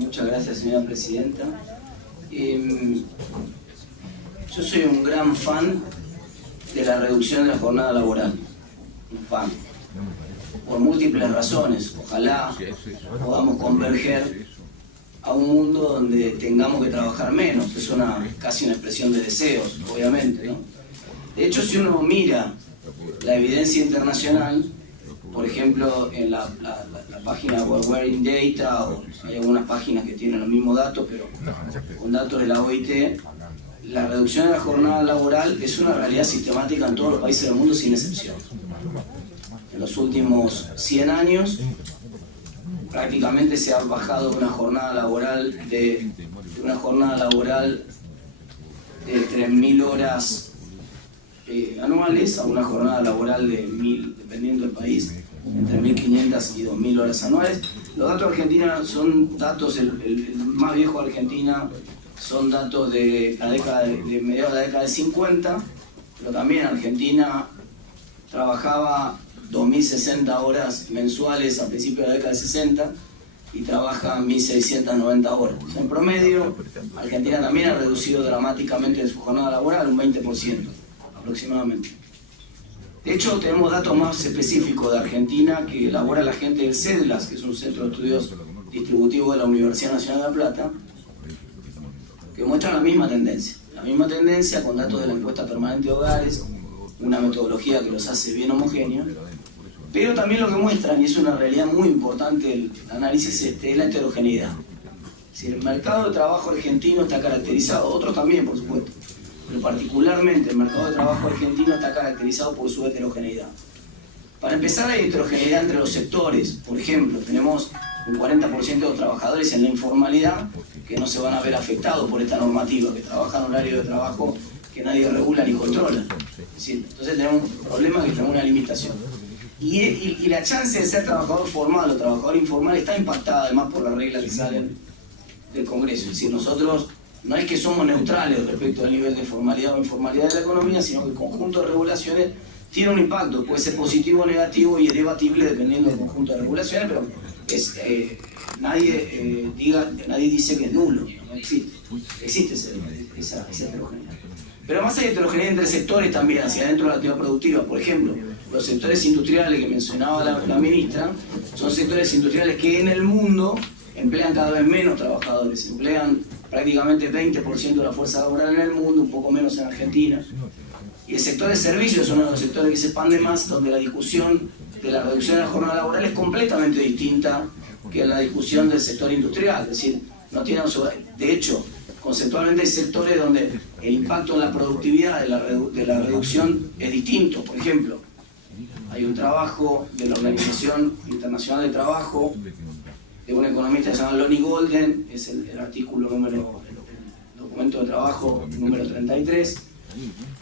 Muchas gracias, señora presidenta. Yo soy un gran fan de la reducción de la jornada laboral. Un fan. Por múltiples razones. Ojalá podamos converger a un mundo donde tengamos que trabajar menos. Es casi una expresión de deseos, obviamente, ¿no? De hecho, si uno mira la evidencia internacional, por ejemplo, en la página We're in Data, o hay algunas páginas que tienen los mismos datos, pero con datos de la OIT, la reducción de la jornada laboral es una realidad sistemática en todos los países del mundo sin excepción. En los últimos 100 años, prácticamente se ha bajado una jornada laboral de 3.000 horas anuales a una jornada laboral de 1.000, dependiendo del país, entre 1.500 y 2.000 horas anuales. Los datos de Argentina son datos, el más viejo de Argentina son datos de la década de mediados de la década de 50, pero también Argentina trabajaba 2.060 horas mensuales a principios de la década de 60 y trabaja 1.690 horas. O sea, en promedio, Argentina también ha reducido dramáticamente su jornada laboral, un 20% aproximadamente. De hecho, tenemos datos más específicos de Argentina que elabora la gente del CEDLAS, que es un centro de estudios distributivos de la Universidad Nacional de La Plata, que muestran la misma tendencia con datos de la encuesta permanente de hogares, una metodología que los hace bien homogéneos, pero también lo que muestran, y es una realidad muy importante el análisis es la heterogeneidad. Si el mercado de trabajo argentino está caracterizado, otros también por supuesto, pero particularmente el mercado de trabajo argentino está caracterizado por su heterogeneidad. Para empezar, hay heterogeneidad entre los sectores. Por ejemplo, tenemos un 40% de los trabajadores en la informalidad que no se van a ver afectados por esta normativa, que trabajan en horario de trabajo que nadie regula ni controla. Es decir, entonces tenemos un problema que tenemos una limitación. Y la chance de ser trabajador formal o trabajador informal está impactada además por las reglas que salen del Congreso. Es decir, nosotros no es que somos neutrales respecto al nivel de formalidad o informalidad de la economía, sino que el conjunto de regulaciones tiene un impacto, puede ser positivo o negativo y es debatible dependiendo del conjunto de regulaciones, pero nadie dice que es nulo, no existe. Existe esa heterogeneidad. Pero además hay heterogeneidad entre sectores también, hacia adentro de la actividad productiva. Por ejemplo, los sectores industriales que mencionaba la ministra, son sectores industriales que en el mundo emplean cada vez menos trabajadores, emplean prácticamente 20% de la fuerza laboral en el mundo, un poco menos en Argentina. Y el sector de servicios es uno de los sectores que se expande más, donde la discusión de la reducción de la jornada laboral es completamente distinta que la discusión del sector industrial. Es decir, no tiene, de hecho, conceptualmente hay sectores donde el impacto en la productividad de la reducción es distinto. Por ejemplo, hay un trabajo de la Organización Internacional de Trabajo, de un economista llamado Lonnie Golden, es el artículo el documento de trabajo número 33,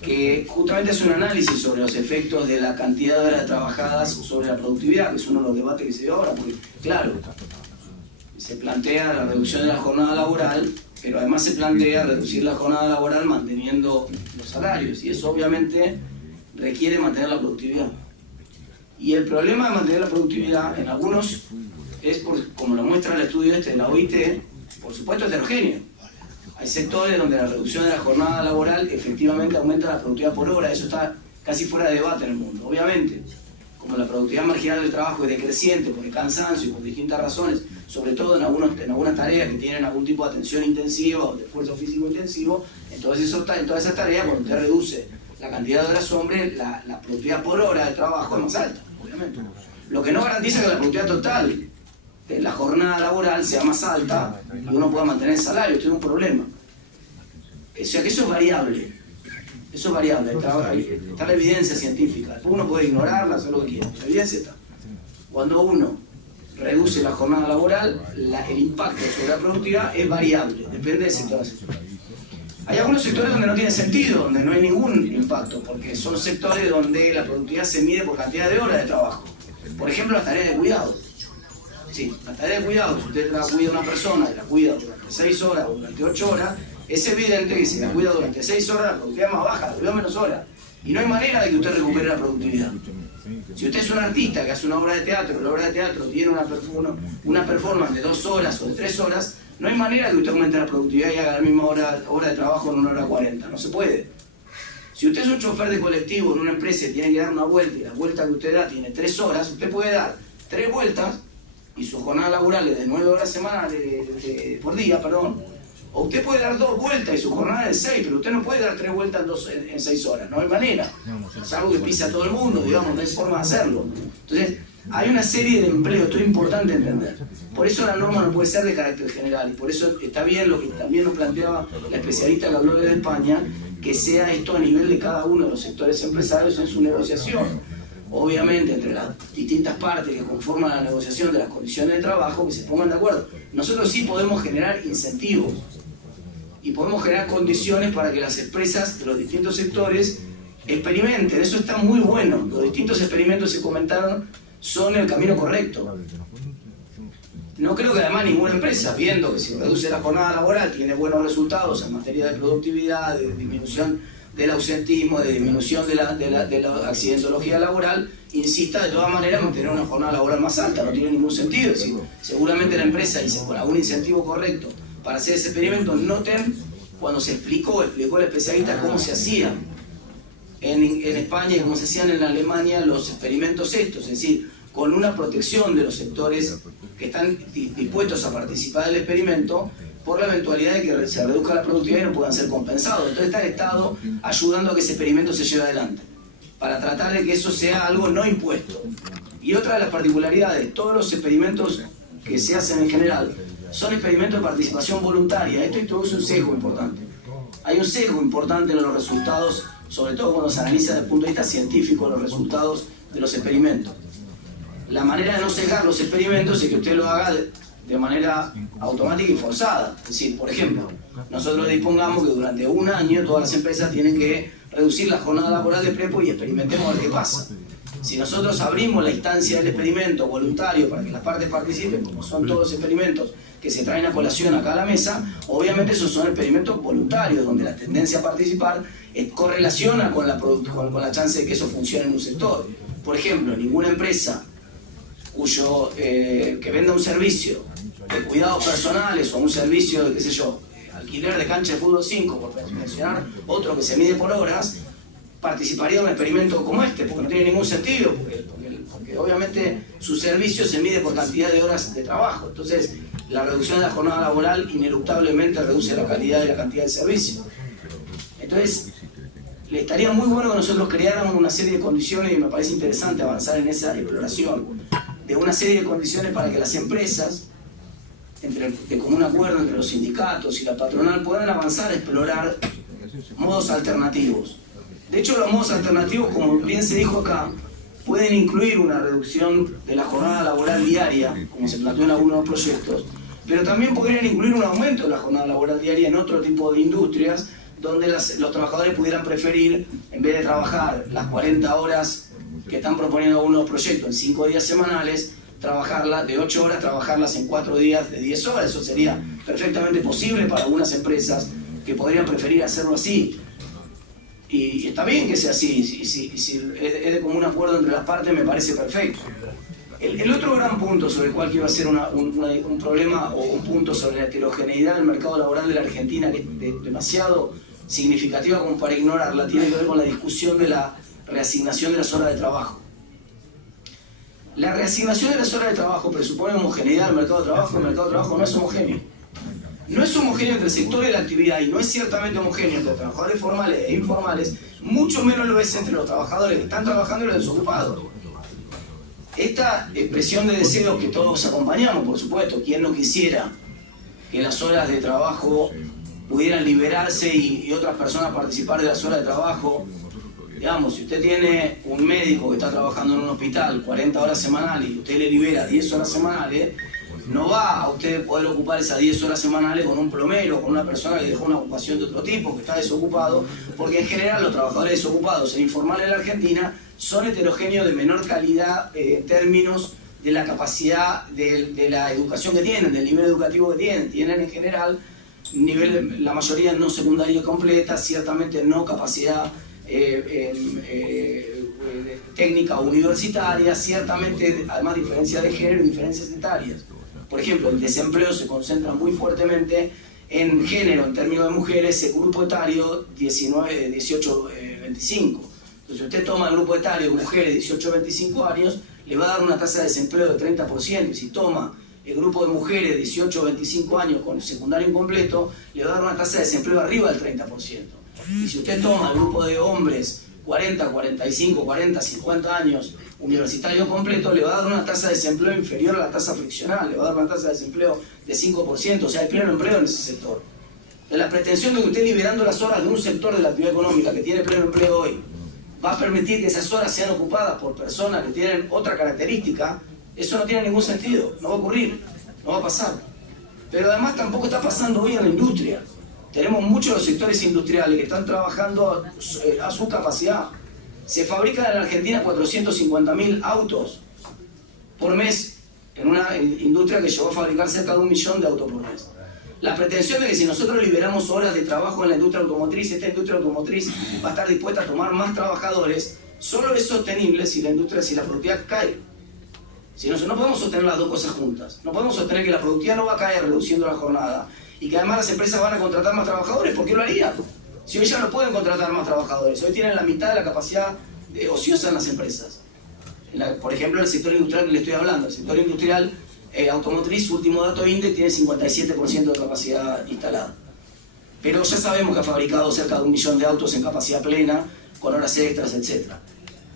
que justamente hace un análisis sobre los efectos de la cantidad de horas trabajadas sobre la productividad, que es uno de los debates que se dio ahora, porque claro, se plantea la reducción de la jornada laboral, pero además se plantea reducir la jornada laboral manteniendo los salarios, y eso obviamente requiere mantener la productividad. Y el problema de mantener la productividad en algunos es, como lo muestra el estudio de la OIT, por supuesto heterogéneo. Hay sectores donde la reducción de la jornada laboral efectivamente aumenta la productividad por hora, eso está casi fuera de debate en el mundo. Obviamente, como la productividad marginal del trabajo es decreciente por el cansancio y por distintas razones, sobre todo en algunas tareas que tienen algún tipo de atención intensiva o de esfuerzo físico intensivo, entonces en todas esas tareas, cuando usted reduce la cantidad de horas hombre, la productividad por hora de trabajo es más alta, obviamente. Lo que no garantiza que la productividad total de la jornada laboral sea más alta y uno pueda mantener el salario, esto es un problema. O sea que eso es variable. Eso es variable, está la evidencia científica. Después uno puede ignorarla, hacer lo que quiera. La evidencia está. Cuando uno reduce la jornada laboral, el impacto sobre la productividad es variable, depende del sector a sector. Hay algunos sectores donde no tiene sentido, donde no hay ningún impacto, porque son sectores donde la productividad se mide por cantidad de horas de trabajo. Por ejemplo, las tareas de cuidado. Sí, las tareas de cuidado, si usted la cuida a una persona y la cuida durante 6 horas o durante 8 horas, es evidente que si la cuida durante 6 horas, la productividad es más baja, la cuida menos horas. Y no hay manera de que usted recupere la productividad. Si usted es un artista que hace una obra de teatro, la obra de teatro tiene una performance de 2 horas o de 3 horas, no hay manera que usted aumente la productividad y haga la misma hora de trabajo en 1 hora 40, no se puede. Si usted es un chofer de colectivo en una empresa y tiene que dar una vuelta y la vuelta que usted da tiene 3 horas, usted puede dar 3 vueltas y su jornada laboral es de 9 horas por día, o usted puede dar 2 vueltas y su jornada es de 6, pero usted no puede dar 3 vueltas en 6 horas, no hay manera. Es algo que pisa a todo el mundo, digamos, no hay forma de hacerlo. Entonces, hay una serie de empleos, esto es importante entender. Por eso la norma no puede ser de carácter general, y por eso está bien lo que también nos planteaba la especialista que habló desde España, que sea esto a nivel de cada uno de los sectores empresarios en su negociación. Obviamente, entre las distintas partes que conforman la negociación de las condiciones de trabajo, que se pongan de acuerdo. Nosotros sí podemos generar incentivos y podemos generar condiciones para que las empresas de los distintos sectores experimenten. Eso está muy bueno. Los distintos experimentos que se comentaron son el camino correcto. No creo que además ninguna empresa, viendo que si reduce la jornada laboral, tiene buenos resultados en materia de productividad, de disminución del ausentismo, de disminución de la accidentología laboral, insista de todas maneras en mantener una jornada laboral más alta. No tiene ningún sentido. ¿Sí? Seguramente la empresa hizo con algún incentivo correcto para hacer ese experimento. Noten cuando se explicó el especialista cómo se hacía en España y cómo se hacían en Alemania los experimentos estos, es decir, con una protección de los sectores que están dispuestos a participar del experimento por la eventualidad de que se reduzca la productividad y no puedan ser compensados. Entonces está el Estado ayudando a que ese experimento se lleve adelante, para tratar de que eso sea algo no impuesto. Y otra de las particularidades, todos los experimentos que se hacen en general son experimentos de participación voluntaria. Esto introduce un sesgo importante. Hay un sesgo importante en los resultados, sobre todo cuando se analiza desde el punto de vista científico los resultados de los experimentos. La manera de no sesgar los experimentos es que usted lo haga de manera automática y forzada. Es decir, por ejemplo, nosotros dispongamos que durante 1 año todas las empresas tienen que reducir la jornada laboral de prepo y experimentemos a ver qué pasa. Si nosotros abrimos la instancia del experimento voluntario para que las partes participen, como son todos los experimentos que se traen a colación acá a la mesa, obviamente esos son experimentos voluntarios, donde la tendencia a participar correlaciona con la chance de que eso funcione en un sector. Por ejemplo, ninguna empresa que venda un servicio de cuidados personales o un servicio de, qué sé yo, alquiler de cancha de fútbol 5, por mencionar otro que se mide por horas, participaría en un experimento como este, porque no tiene ningún sentido, porque obviamente su servicio se mide por cantidad de horas de trabajo. Entonces, la reducción de la jornada laboral ineluctablemente reduce la calidad y la cantidad del servicio. Entonces, le estaría muy bueno que nosotros creáramos una serie de condiciones, y me parece interesante avanzar en esa exploración, de una serie de condiciones para que las empresas, de común acuerdo entre los sindicatos y la patronal, puedan avanzar a explorar modos alternativos. De hecho, los modos alternativos, como bien se dijo acá, pueden incluir una reducción de la jornada laboral diaria, como se planteó en algunos proyectos, pero también podrían incluir un aumento de la jornada laboral diaria en otro tipo de industrias, donde los trabajadores pudieran preferir, en vez de trabajar las 40 horas que están proponiendo algunos proyectos en 5 días semanales, trabajarlas de 8 horas, trabajarlas en 4 días de 10 horas. Eso sería perfectamente posible para algunas empresas que podrían preferir hacerlo así. Y está bien que sea así, si es de común acuerdo entre las partes, me parece perfecto. El otro gran punto sobre el cual quiero hacer un problema o un punto sobre la heterogeneidad del mercado laboral de la Argentina, que es demasiado significativa como para ignorarla, tiene que ver con la discusión de la reasignación de las horas de trabajo. La reasignación de las horas de trabajo presupone homogeneidad del mercado de trabajo. El mercado de trabajo no es homogéneo. No es homogéneo entre sectores de la actividad y no es ciertamente homogéneo entre trabajadores formales e informales, mucho menos lo es entre los trabajadores que están trabajando y los desocupados. Esta expresión de deseo que todos acompañamos, por supuesto, quien no quisiera que las horas de trabajo pudieran liberarse y otras personas participar de las horas de trabajo. Digamos, si usted tiene un médico que está trabajando en un hospital 40 horas semanales y usted le libera 10 horas semanales, no va a usted poder ocupar esas 10 horas semanales con un plomero, con una persona que dejó una ocupación de otro tipo, que está desocupado, porque en general los trabajadores desocupados e informales en la Argentina son heterogéneos de menor calidad en términos de la capacidad de la educación que tienen, del nivel educativo que tienen en general, la mayoría no secundaria completa, ciertamente no capacidad técnica universitaria, ciertamente además diferencias de género y diferencias etarias. Por ejemplo, el desempleo se concentra muy fuertemente en género, en términos de mujeres, el grupo etario 18-25. Entonces usted toma el grupo etario de mujeres 18-25 años, le va a dar una tasa de desempleo de 30%, y si toma el grupo de mujeres 18-25 años con secundario incompleto, le va a dar una tasa de desempleo arriba del 30%. Y si usted toma el grupo de hombres 40, 45, 40, 50 años universitario completo, le va a dar una tasa de desempleo inferior a la tasa friccional, le va a dar una tasa de desempleo de 5%, o sea, hay pleno empleo en ese sector. De la pretensión de que usted, liberando las horas de un sector de la actividad económica que tiene pleno empleo hoy, va a permitir que esas horas sean ocupadas por personas que tienen otra característica, eso no tiene ningún sentido, no va a ocurrir, no va a pasar. Pero además tampoco está pasando hoy en la industria. Tenemos muchos de los sectores industriales que están trabajando a su capacidad. Se fabrican en Argentina 450.000 autos por mes, en una industria que llegó a fabricar cerca de 1 millón de autos por mes. La pretensión de que si nosotros liberamos horas de trabajo en la industria automotriz, esta industria automotriz va a estar dispuesta a tomar más trabajadores, solo es sostenible si la industria, si la productividad cae. Si no podemos sostener las dos cosas juntas. No podemos sostener que la productividad no va a caer reduciendo la jornada y que además las empresas van a contratar más trabajadores. ¿Por qué lo harían? Si hoy ya no pueden contratar más trabajadores, hoy tienen la mitad de la capacidad ociosa en las empresas. Por ejemplo, el sector industrial que le estoy hablando, el sector industrial automotriz, su último dato INDEC, tiene 57% de capacidad instalada. Pero ya sabemos que ha fabricado cerca de 1 millón de autos en capacidad plena, con horas extras, etc.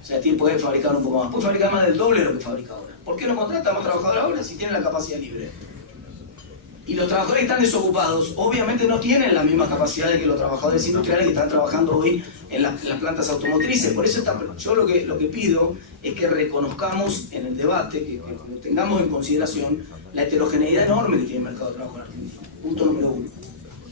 O sea, puede fabricar un poco más. Puede fabricar más del doble de lo que fabrica ahora. ¿Por qué no contrata más trabajadores ahora si tiene la capacidad libre? Y los trabajadores que están desocupados obviamente no tienen la misma capacidad que los trabajadores industriales que están trabajando hoy en las plantas automotrices. Por eso yo lo que pido es que reconozcamos en el debate, que tengamos en consideración la heterogeneidad enorme que tiene el mercado de trabajo en Argentina. Punto número 1.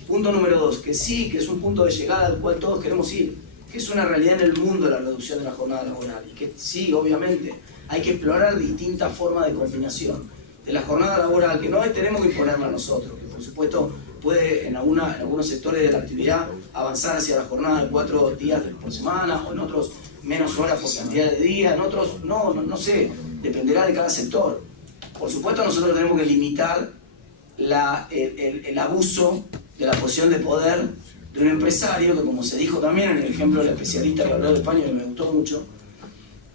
Punto número 2, que sí, que es un punto de llegada al cual todos queremos ir, que es una realidad en el mundo la reducción de la jornada laboral, y que sí, obviamente, hay que explorar distintas formas de combinación de la jornada laboral, que no tenemos que imponerla a nosotros, que por supuesto puede en algunos sectores de la actividad avanzar hacia la jornada de 4 días por semana, o en otros menos horas por cantidad de días, en otros no sé, dependerá de cada sector. Por supuesto nosotros tenemos que limitar el abuso de la posición de poder de un empresario, que como se dijo también en el ejemplo del especialista que habló de España, que me gustó mucho,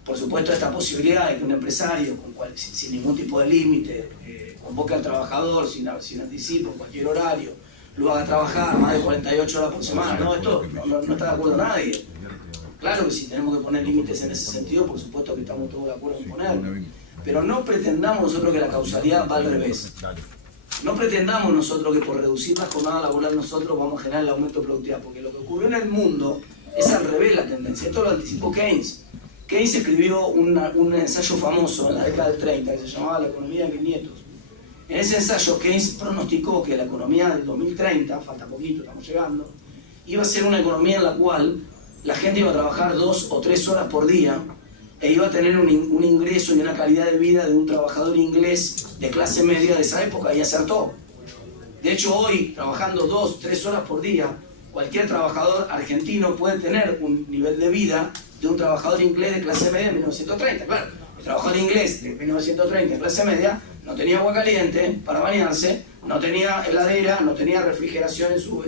por supuesto esta posibilidad de que un empresario sin ningún tipo de límite convoque al trabajador sin anticipo, en cualquier horario, lo haga trabajar más de 48 horas por semana. No, esto no está de acuerdo nadie. Claro que sí, tenemos que poner límites en ese sentido, por supuesto que estamos todos de acuerdo en ponerlo. Pero no pretendamos nosotros que la causalidad va al revés. No pretendamos nosotros que por reducir la jornada laboral nosotros vamos a generar el aumento de productividad, porque lo que ocurrió en el mundo es al revés la tendencia. Esto lo anticipó Keynes. Keynes escribió un ensayo famoso en la década del 30 que se llamaba La economía de mis nietos. En ese ensayo Keynes pronosticó que la economía del 2030, falta poquito, estamos llegando, iba a ser una economía en la cual la gente iba a trabajar 2 o 3 horas por día e iba a tener un ingreso y una calidad de vida de un trabajador inglés de clase media de esa época, y acertó. De hecho, hoy, trabajando 2 o 3 horas por día, cualquier trabajador argentino puede tener un nivel de vida de un trabajador inglés de clase media de 1930. Claro, el trabajador inglés de 1930 de clase media no tenía agua caliente para bañarse, no tenía heladera, no tenía refrigeración en su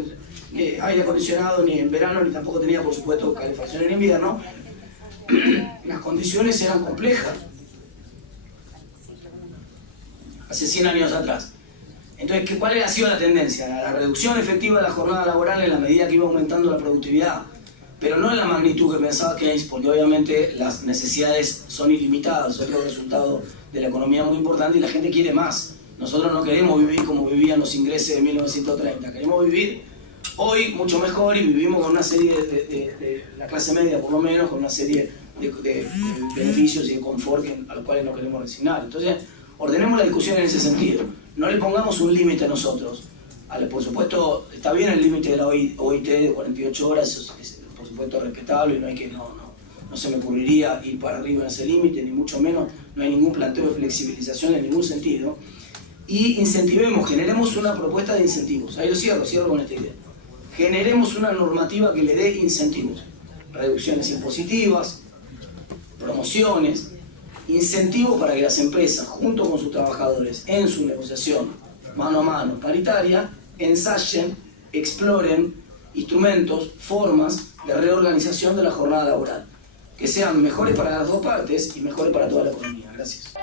aire acondicionado ni en verano, ni tampoco tenía, por supuesto, calefacción en invierno. Las condiciones eran complejas hace 100 años atrás. Entonces, ¿cuál ha sido la tendencia? La reducción efectiva de la jornada laboral en la medida que iba aumentando la productividad, pero no en la magnitud que pensaba Keynes, porque obviamente las necesidades son ilimitadas, es otro resultado de la economía muy importante, y la gente quiere más. Nosotros no queremos vivir como vivían los ingleses de 1930, queremos vivir hoy mucho mejor, y vivimos con una serie de la clase media por lo menos, con una serie de beneficios y de confort a los cuales no queremos resignar. Entonces, ordenemos la discusión en ese sentido. No le pongamos un límite a nosotros. Por supuesto, está bien el límite de la OIT de 48 horas, eso es por supuesto respetable, y no se me ocurriría ir para arriba en ese límite, ni mucho menos, no hay ningún planteo de flexibilización en ningún sentido. Y incentivemos, generemos una propuesta de incentivos. Ahí lo cierro con esta idea. Generemos una normativa que le dé incentivos, reducciones impositivas, promociones, incentivos para que las empresas, junto con sus trabajadores, en su negociación mano a mano, paritaria, ensayen, exploren instrumentos, formas de reorganización de la jornada laboral, que sean mejores para las dos partes y mejores para toda la economía. Gracias.